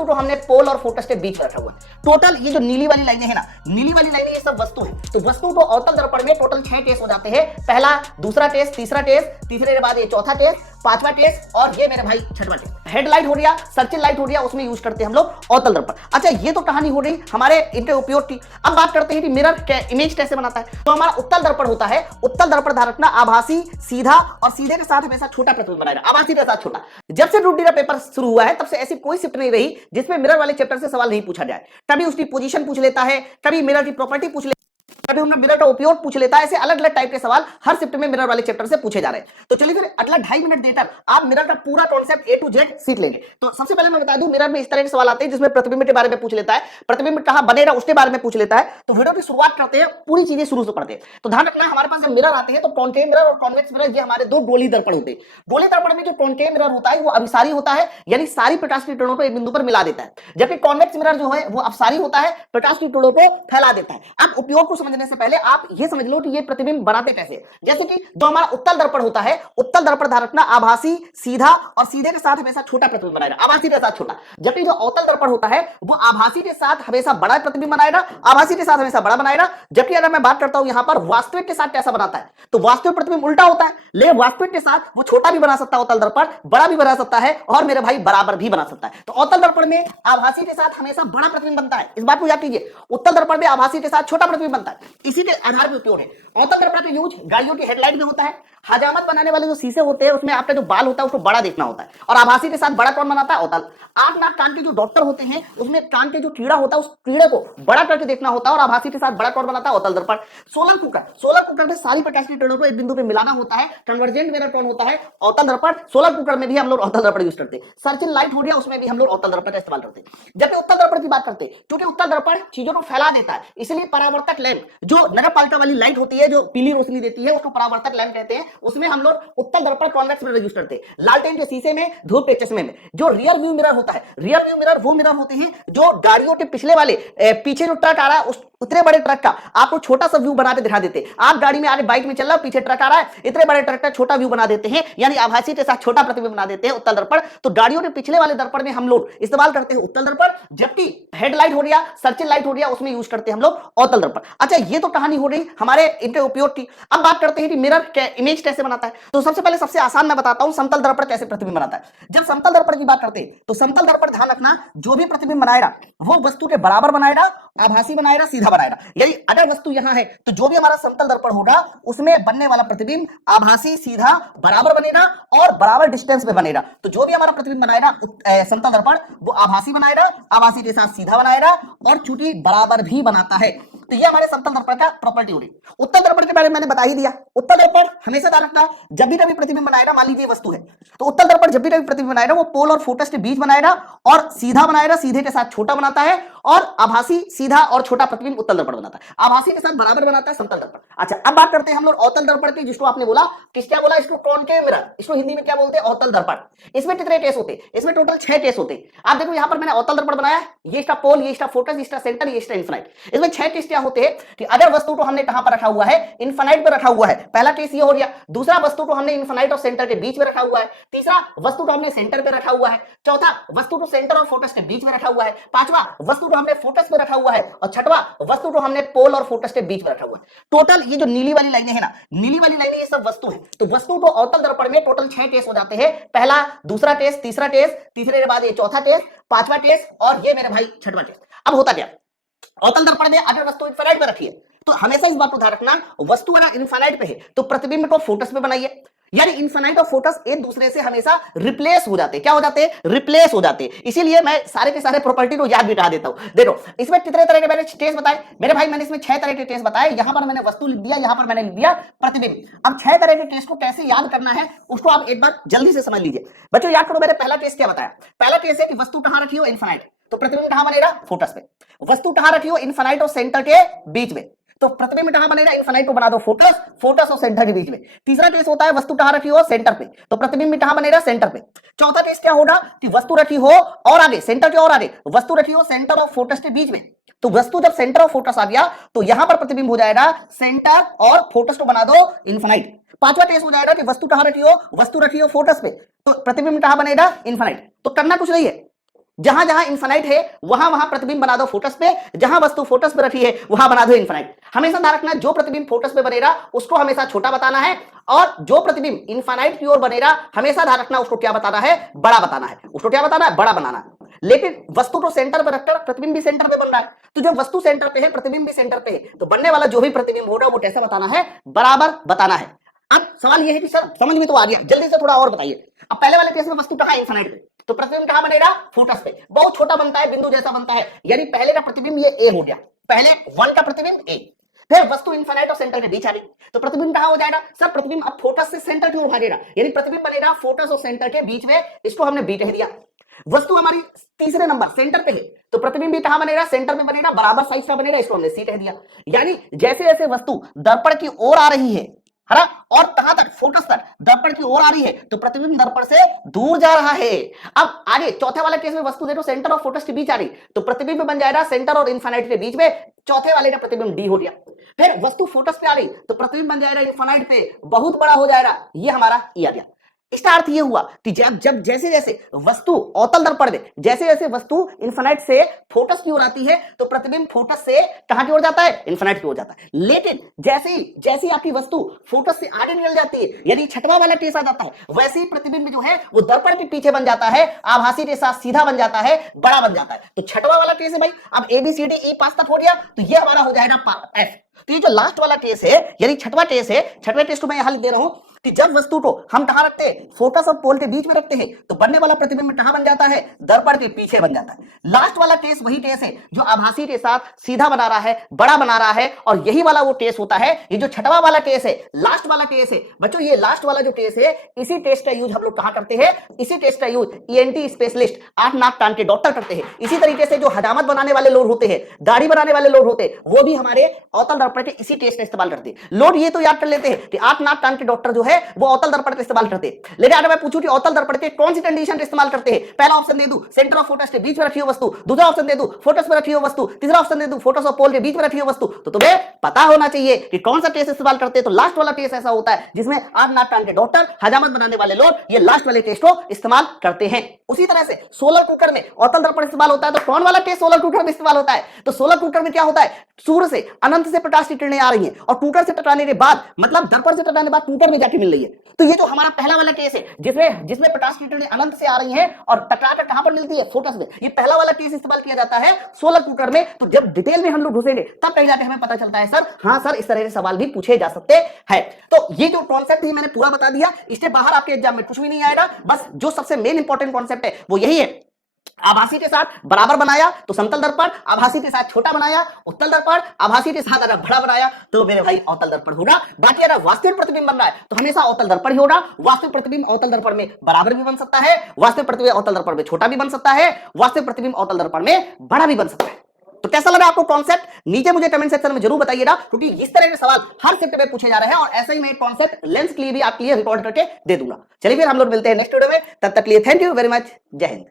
वस्तु को हमने पोल और फोकस के बीच में रखा हुआ है। टोटल ये जो नीली वाली लाइनें है ना, नीली वाली लाइनें ये सब वस्तु है। तो वस्तु को अवतल दर्पण में टोटल 6 टेस्ट हो जाते हैं। पहला, दूसरा टेस्ट, तीसरा टेस्ट, तीसरे के बाद ये चौथा टेस्ट, पांचवा टेस्ट और ये मेरे भाई छठवां टेस्ट। हेडलाइट हो गया, सर्चिल लाइट हो गया, उसमें यूज करते हैं हम लोग अवतल दर्पण। अच्छा, ये तो कहानी हो रही हमारे इनके उपयोग की। अब बात करते हैं कि मिरर इमेज कैसे बनाता है। तो हमारा उत्तल दर्पण होता है, उत्तल दर्पण ध्यान रखना आभासी, सीधा और सीधे के साथ हमेशा छोटा प्रतिबिंब बनाएगा। आभासी के साथ छोटा। जब से ड्यूटी का पेपर शुरू हुआ है तब से ऐसी कोई शिफ्ट नहीं रही जिसमें मिरर वाले चैप्टर से सवाल नहीं पूछा जाए। कभी उसकी पोजीशन पूछ लेता है, कभी मिरर की प्रॉपर्टी पूछ लेता है, कभी हमने मिरर का उपयोग पूछ लेता है। ऐसे अलग अलग टाइप के सवाल हर शिफ्ट में मिरर वाले चैप्टर से पूछे जा रहे हैं। तो चलिए फिर अगला 2.5 मिनट देकर आप मिरर का पूरा कॉन्सेप्ट A to Z सीख लेंगे। तो सबसे पहले मैं बता दूं, मिरर में इस तरह के सवाल आते हैं जिसमें प्रतिबिंब के बारे में पूछ लेता है, प्रतिबिंब कहां बनेगा उसके बारे में पूछ लेता है। तो वीडियो की शुरुआत करते हैं, पूरी चीजें शुरू से पढ़ते हैं। तो ध्यान रखना, हमारे पास जब मिरर आते हैं तो कॉन्केव मिरर और कॉन्वेक्स मिरर ये हमारे दो गोली दर्पण होते हैं। गोली दर्पण में जो कॉन्केव मिरर होता है वो अभिसारी होता है, यानी सारी प्रकाश की किरणों को एक बिंदु पर मिला देता है, जबकि कॉन्वेक्स मिरर जो है वो अपसारी होता है, प्रकाश की किरणों को फैला देता है। अब उपयोग को समझने से पहले आप ये समझ लो कि ये प्रतिबिंब बनाते कैसे। जैसे कि जो हमारा उत्तल दर्पण होता है, उत्तल दर्पण ध्यान रखना आभासी, सीधा और सीधे के साथ हमेशा छोटा प्रतिबिंब बनाएगा, आभासी के साथ छोटा। जबकि जो अवतल दर्पण होता है वो आभासी के साथ हमेशा बड़ा प्रतिबिंब बनाएगा, आभासी के साथ हमेशा बड़ा बनाएगा। जबकि अगर मैं बात करता हूं यहां पर वास्तविक के साथ कैसा बनाता है, तो वास्तविक प्रतिबिंब उल्टा होता है। लेकिन वास्तविक के साथ वो छोटा भी बना सकता है अवतल दर्पण, बड़ा भी बना सकता है और मेरे भाई बराबर भी बना सकता है। तो अवतल दर्पण में आभासी के साथ हमेशा बड़ा प्रतिबिंब बनता है, इस बात को याद कीजिए। उत्तल दर्पण में आभासी के साथ छोटा प्रतिबिंब बनता है, इसी के आधार पर उपयोग है। अवतल दर्पण का यूज गाड़ियों की हेडलाइट में होता है। हजामत बनाने वाले जो शीशे होते हैं उसमें आपका जो बाल होता है उसको बड़ा देखना होता है, और आभासी के साथ बड़ा कौन बनाता है, अवतल। आंख नाक कान के जो डॉक्टर होते हैं उसमें कान के जो कीड़ा होता है उस कीड़े को बड़ा करके देखना होता है, और आभासी के साथ बड़ा कौन बनाता है, अवतल दर्पण। सोलर कुकर में सारी प्रकाश की किरणों को एक बिंदु पे मिलाना होता है, कन्वर्जेंट मिरर कौन होता है, अवतल दर्पण। सोलर कुकर में भी हम लोग अवतल दर्पण यूज करते हैं। सर्चिल लाइट हो गया, उसमें भी हम लोग अवतल दर्पण का इस्तेमाल करते हैं। जबकि उत्तल दर्पण की बात करते हैं, क्योंकि उत्तल दर्पण चीजों को फैला देता है, इसलिए परावर्तक लैंप जो नगर पालिका वाली लाइट होती है जो पीली रोशनी देती है उसको परावर्तक लैंप कहते हैं, उसमें हम लोग उत्तल दर्पण कॉन्वेक्स मिरर यूज करते हैं। लालटेन के शीशे में, धूप के चश्मे में। जो रियर व्यू मिरर होता है, रियर व्यू मिरर वो मिरर होते हैं जो गाड़ियों के पिछले वाले पीछे जो ट्रक आ रहा है उस उतने बड़े ट्रक का आपको छोटा सा व्यू बना के दिखा देते हैं। आप गाड़ी में आगे बाइक में चल रहा है, पीछे ट्रक आ रहा है, इतने बड़े ट्रक का छोटा व्यू बना देते हैं, यानी आभासी के साथ छोटा प्रतिबिंब बना देते हैं उत्तल दर्पण। तो गाड़ियों के पिछले वाले दर्पण में हम लोग इस्तेमाल करते हैं उत्तल दर्पण, जबकि हेडलाइट हो गया, सर्चिल लाइट हो गया, उसमें यूज करते हैं हम लोग अवतल दर्पण। अच्छा, ये तो कहानी हो रही हमारे इनके उपयोग की। अब बात करते हैं कि मिरर इमेज कैसे बनाता है। तो सबसे पहले सबसे आसान मैं बताता हूं समतल दर्पण कैसे प्रतिबिंब बनाता है। जब समतल दर्पण की बात करते हैं तो समतल दर्पण ध्यान रखना जो भी प्रतिबिंब बनाएगा वो वस्तु के बराबर बनाएगा, आभासी बनाएगा, सीधा बनाएगा। यानी अगर वस्तु यहां है तो जो भी हमारा समतल दर्पण होगा उसमें बनने वाला प्रतिबिंब आभासी, सीधा, बराबर बनेगा और बराबर डिस्टेंस पे बनेगा। तो जो भी हमारा प्रतिबिंब बनाएगा समतल दर्पण वो आभासी बनाएगा, आभासी के साथ सीधा बनाएगा और चूंकि बराबर भी बनाता है। तो ये हमारे समतल दर्पण का प्रॉपर्टी हो रही। उत्तल दर्पण के बारे में मैंने बता ही दिया। उत्तल दर्पण हमेशा ध्यान रखना जब भी कभी प्रतिबिंब बनाएगा, मान लीजिए वस्तु है तो उत्तल दर्पण जब भी कभी प्रतिबिंब बनाएगा वो पोल और फोकस के बीच बनाएगा और सीधा बनाएगा, सीधे के साथ छोटा बनाता है, और आभासी, सीधा और छोटा प्रतिबिंब उत्तल दर्पण बनाता है। आभासी के साथ बराबर बनाता है समतल दर्पण। अच्छा, अब बात करते हैं हम लोग अवतल दर्पण की, जिसको आपने बोला किस क्या बोला, इसको कॉन्केव मिरर, इसको हिंदी में क्या बोलते हैं, अवतल दर्पण। इसमें कितने टेस्ट होते हैं, इसमें टोटल 6 टेस्ट होते हैं। आप देखो यहां पर मैंने अवतल दर्पण बनाया, ये इसका पोल, ये इसका फोकस, ये इसका सेंटर, ये इसका इन्फिनाइट। इसमें 6 टेस्ट क्या होते हैं कि अगर वस्तु को हमने कहां पर रखा हुआ है, इन्फिनाइट पर रखा हुआ है, पहला टेस्ट ये हो गया। दूसरा, वस्तु को हमने इन्फिनाइट और सेंटर के बीच में रखा हुआ है। तीसरा, वस्तु को हमने सेंटर पे रखा हुआ है। चौथा, वस्तु को सेंटर और फोकस के बीच में रखा हुआ है। पांचवा, वस्तु को हमने फोकस में रखा हुआ है, और छठवा, वस्तु को हमने पोल और फोकस के बीच में रखा हुआ है। टोटल ये जो नीली वाली लाइनें है ना, नीली वाली लाइनें ये सब वस्तु है। तो वस्तु को अवतल दर्पण में टोटल 6 टेस्ट हो जाते हैं। पहला, दूसरा टेस्ट, तीसरा टेस्ट, तीसरे के बाद ये चौथा टेस्ट, पांचवा टेस्ट और ये मेरे भाई छठवां टेस्ट। अब होता क्या, अवतल दर्पण में अगर वस्तु इन्फिनाइट में रखी है तो हमेशा इस बात को ध्यान रखना, वस्तु अगर इन्फिनाइट पे है तो प्रतिबिंब को फोकस पे बनाइए, यानी इन्फिनाइट और फोकस एक दूसरे से हमेशा रिप्लेस हो जाते हैं। क्या हो जाते हैं, रिप्लेस हो जाते हैं। इसीलिए मैं सारे के सारे प्रॉपर्टी को याद भी करा देता हूं। देखो इसमें कितने तरह के मैंने टेस्ट बताए मेरे भाई, मैंने इसमें 6 तरह के टेस्ट बताए। यहां पर मैंने वस्तु लिख दिया, यहां पर मैंने लिख दिया प्रतिबिंब। अब 6 तरह के टेस्ट को कैसे याद करना है उसको आप एक बार जल्दी से समझ लीजिए। बच्चों याद करो, मैंने पहला टेस्ट क्या बताया। पहला टेस्ट है कि वस्तु कहां रखी हो, इन्फिनाइट, तो प्रतिबिंब कहां बनेगा, फोकस पे। वस्तु कहां रखी हो, इन्फिनाइट और सेंटर के बीच में, तो प्रतिबिंब कहां बनेगा, इन्फिनाइट को बना दो फोकस, फोकस और सेंटर के बीच में। तीसरा टेस्ट होता है वस्तु कहां रखी हो, सेंटर पे, तो प्रतिबिंब कहां बनेगा, सेंटर पे। चौथा टेस्ट क्या होगा कि वस्तु रखी हो और आगे, सेंटर के और आगे, वस्तु रखी हो सेंटर और फोकस के बीच में। तो वस्तु जब सेंटर और फोकस आ गया तो यहां पर प्रतिबिंब हो जाएगा सेंटर और फोकस को बना दो इन्फिनाइट। पांचवा टेस्ट हो जाएगा कि वस्तु कहां रखी हो, वस्तु रखी हो फोकस पे, तो प्रतिबिंब कहां बनेगा, इन्फिनाइट। तो करना कुछ नहीं है, जहां जहां इन्फिनाइट है वहां वहां प्रतिबिंब बना दो फोकस पे, जहां वस्तु फोकस पे रखी है वहां बना दो इन्फिनाइट। हमेशा ध्यान रखना जो प्रतिबिंब फोकस पे बनेगा उसको हमेशा छोटा बताना है, और जो प्रतिबिंब इन्फिनाइट की ओर बनेगा हमेशा ध्यान रखना उसको क्या बताना है, बड़ा बताना है। उसको क्या बताना है, बड़ा बनाना है। लेकिन वस्तु को सेंटर पर रखकर प्रतिबिंब भी सेंटर पे बन रहा है, तो जब वस्तु सेंटर पे है प्रतिबिंब भी सेंटर पे है, तो बनने वाला जो भी प्रतिबिंब होगा वो कैसा बताना है, बराबर बताना है। अब सवाल ये है कि सर समझ में तो आ गया, जल्दी से थोड़ा और बताइए। अब पहले वाले केस में वस्तु कहां, इन्फिनाइट पे, तो प्रतिबिंब कहां बनेगा, फोकस पे, बहुत छोटा बनता है, बिंदु जैसा बनता है, यानी पहले का प्रतिबिंब ये ए हो गया, पहले 1 का प्रतिबिंब ए, फिर वस्तु इन्फिनाइट और सेंटर के बीच आ गई, तो प्रतिबिंब कहां हो जाएगा, सर प्रतिबिंब अब फोकस से सेंटर की ओर भागेगा, यानी प्रतिबिंब बनेगा फोकस और सेंटर के बीच में, इसको हमने बी कह दिया। वस्तु हमारी तीसरे नंबर सेंटर पे है, तो प्रतिबिंब भी कहां बनेगा, सेंटर में बनेगा, बराबर साइज का बनेगा, इसको हमने सी कह दिया। यानी जैसे जैसे वस्तु दर्पण की ओर आ रही है ना, और कहां तक, फोकस तक दर्पण की ओर आ रही है, तो प्रतिबिंब दर्पण से दूर जा रहा है। अब आगे चौथे वाले केस में वस्तु देखो सेंटर और फोकस के बीच आ रही, तो प्रतिबिंब बन जाएगा सेंटर और इन्फिनाइट के बीच में, चौथे वाले का प्रतिबिंब डी हो गया। फिर वस्तु फोकस पे आ रही, तो प्रतिबिंब बन जाएगा इन्फिनाइट पे, बहुत बड़ा हो जाएगा, ये हमारा ई आ गया। इसका अर्थ ये हुआ कि जब जैसे जैसे वस्तु अवतल दर्पण में, जैसे जैसे वस्तु इन्फिनाइट से फोकस की ओर आती है, तो प्रतिबिंब फोकस से कहां की ओर जाता है, इन्फिनाइट की ओर जाता है। लेकिन जैसे ही आपकी वस्तु फोकस से आगे निकल जाती है, यदि छठवां वाला केस आ जाता है, वैसे ही प्रतिबिंब जो है वो दर्पण के पीछे बन जाता है, आभासी के साथ सीधा बन जाता है, बड़ा बन जाता है। तो छठवां वाला केस है भाई, अब ABCD E पास तक हो गया, तो ये हमारा हो जाएगा F। तो ये जो लास्ट वाला केस है, यानी छठवां केस है, छठवें केस को मैं यहां लिख दे रहा हूं कि जब वस्तु को हम कहां रखते हैं, फोकस और पोल के बीच में रखते हैं, तो बनने वाला प्रतिबिंब कहां बन जाता है, दर्पण के पीछे बन जाता है। लास्ट वाला केस वही केस है जो आभासी के साथ सीधा बना रहा है, बड़ा बना रहा है, और यही वाला वो केस होता है। ये जो छठवा वाला केस है, लास्ट वाला केस है बच्चों, ये लास्ट वाला जो केस है, इसी टेस्ट का यूज हम लोग कहां करते हैं, इसी टेस्ट का यूज ENT स्पेशलिस्ट, आंख नाक कान के डॉक्टर करते हैं। इसी तरीके से जो हजामत बनाने वाले लोग होते हैं, दाढ़ी बनाने वाले लोग होते हैं, वो भी हमारे अवतल दर्पण के इसी टेस्ट का इस्तेमाल करते हैं। लोग ये तो याद कर लेते हैं कि आंख नाक कान के डॉक्टर जो है वो अवतल दर्पण का इस्तेमाल करते हैं। लेकिन अगर मैं पूछूं कि अवतल दर्पण के कौन सी कंडीशन का इस्तेमाल करते हैं, पहला ऑप्शन दे दूं सेंटर ऑफ फोकस के बीच में रखी हो वस्तु, दूसरा ऑप्शन दे दूं फोकस में रखी हो वस्तु, तीसरा ऑप्शन दे दूं फोकस और पोल के बीच में रखी हो वस्तु, तो तुम्हें पता होना चाहिए कि कौन सा टेस्ट इस्तेमाल करते हैं। तो लास्ट वाला टेस्ट ऐसा होता है जिसमें आंख नाक कान के डॉक्टर, हजामत बनाने वाले लोग ये लास्ट वाले टेस्ट को इस्तेमाल करते हैं। उसी तरह से सोलर कुकर में अवतल दर्पण इस्तेमाल होता है, तो कौन वाला टेस्ट सोलर कुकर में इस्तेमाल होता है, तो सोलर कुकर में क्या होता है, सूर्य से अनंत से प्रकाश की किरणें आ रही हैं, और कुकर से टकराने के बाद, मतलब दर्पण से टकराने के बाद कुकर में जाके मिल रही है। तो ये जो हमारा पहला वाला केस है जिसमें प्रकाश की किरणें अनंत से आ रही हैं और टकराकर कहां पर मिलती है, फोकस में, ये पहला वाला केस इस्तेमाल किया जाता है सोलर कुकर में। तो जब डिटेल में हम लोग घुसेंगे तब कहीं जाके हमें पता चलता है सर, हाँ सर इस तरह के सवाल भी पूछे जा सकते हैं। तो ये जो कॉन्सेप्ट है मैंने पूरा बता दिया, इसके बाहर आपके एग्जाम में कुछ भी नहीं आएगा। बस जो सबसे मेन इंपॉर्टेंट कॉन्सेप्ट है वो यही है, आभासी के साथ बराबर बनाया तो समतल दर्पण, आभासी के साथ छोटा बनाया उत्तल दर्पण, आभासी के साथ अगर बड़ा बनाया तो मेरे भाई अवतल दर्पण होगा। बाकी अगर वास्तविक प्रतिबिंब बन रहा है तो हमेशा अवतल दर्पण ही होगा। वास्तविक प्रतिबिंब अवतल दर्पण में बराबर भी बन सकता है, वास्तविक प्रतिबिंब अवतल दर्पण में छोटा भी बन सकता है, वास्तविक प्रतिबिंब अवतल दर्पण में बड़ा भी बन सकता है। तो कैसा लगा आपको कॉन्सेप्ट, नीचे मुझे कमेंट सेक्शन में जरूर बताइएगा, क्योंकि इस तरह के सवाल हर शिफ्ट में पूछे जा रहे हैं, और ऐसा ही मैं कॉन्सेप्ट लेंस के लिए भी आपके लिए रिकॉर्ड करके दे दूंगा। चलिए फिर हम लोग मिलते हैं नेक्स्ट वीडियो में, तब तक के लिए थैंक यू वेरी मच, जय हिंद।